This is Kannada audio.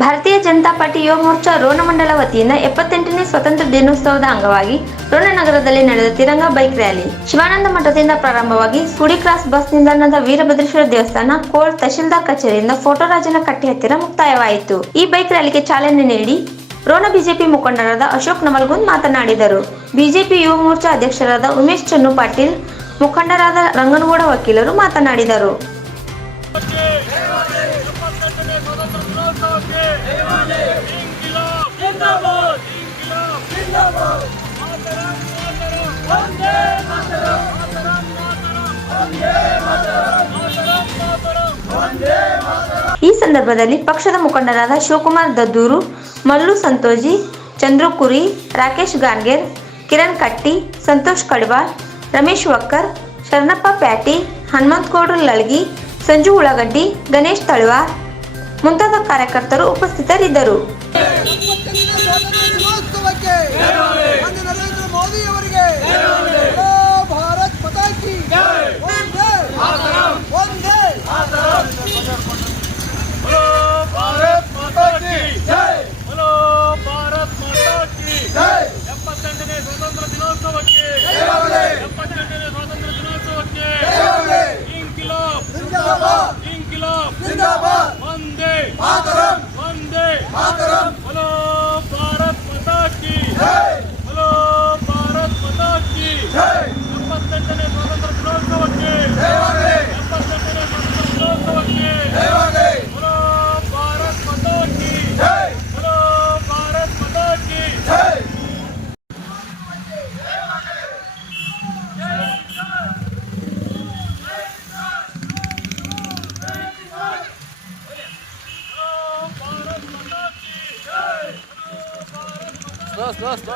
ಭಾರತೀಯ ಜನತಾ ಪಾರ್ಟಿ ಯುವ ಮೋರ್ಚಾ ರೋಣ ಮಂಡಲ ವತಿಯಿಂದ ಎಪ್ಪತ್ತೆಂಟನೇ ಸ್ವತಂತ್ರ ದಿನೋತ್ಸವದ ಅಂಗವಾಗಿ ರೋಣ ನಗರದಲ್ಲಿ ನಡೆದ ತಿರಂಗ ಬೈಕ್ ರ್ಯಾಲಿ. ಶಿವಾನಂದ ಮಠದಿಂದ ಪ್ರಾರಂಭವಾಗಿ ಸುಡಿ ಕ್ರಾಸ್ ಬಸ್ ನಿಲ್ದಾಣದ ವೀರಭದ್ರೇಶ್ವರ ದೇವಸ್ಥಾನ, ಕೋಲ್ ತಹಶೀಲ್ದಾರ್ ಕಚೇರಿಯಿಂದ ಫೋಟೋರಾಜನ ಕಟ್ಟಿ ಹತ್ತಿರ ಮುಕ್ತಾಯವಾಯಿತು. ಈ ಬೈಕ್ ರ್ಯಾಲಿಗೆ ಚಾಲನೆ ನೀಡಿ ರೋಣ ಬಿಜೆಪಿ ಮುಖಂಡರಾದ ಅಶೋಕ್ ನಮಲ್ಗುಂದ್ ಮಾತನಾಡಿದರು. ಬಿಜೆಪಿ ಯುವ ಮೋರ್ಚಾ ಅಧ್ಯಕ್ಷರಾದ ಉಮೇಶ್ ಚನ್ನು ಪಾಟೀಲ್ ಮುಖಂಡರಾದ ರಂಗನಗೌಡ ವಕೀಲರು ಮಾತನಾಡಿದರು. ಈ ಸಂದರ್ಭದಲ್ಲಿ ಪಕ್ಷದ ಮುಖಂಡರಾದ ಶಿವಕುಮಾರ್ ದದ್ದೂರು ಮಲ್ಲು ಸಂತೋಜಿ ಚಂದ್ರು ಕುರಿ ರಾಕೇಶ್ ಗಾನ್ಗೇರ್ ಕಿರಣ್ ಕಟ್ಟಿ ಸಂತೋಷ್ ಕಡಿವಾಳ್ ರಮೇಶ್ ವಕ್ಕರ್ ಶರಣಪ್ಪ ಪ್ಯಾಟಿ ಹನುಮಂತ್ ಗೌಡ್ರ ಲಳ್ಗಿ ಸಂಜು ಉಳ್ಳಾಗಡ್ಡಿ ಗಣೇಶ್ ತಳವಾರ್ ಮುಂತಾದ ಕಾರ್ಯಕರ್ತರು ಉಪಸ್ಥಿತರಿದ್ದರು. ನರೇಂದ್ರ ಮೋದಿ ಅವರಿಗೆ खिलाफ जिंदाबाद वंदे मातरम वंदे मातरम 走走走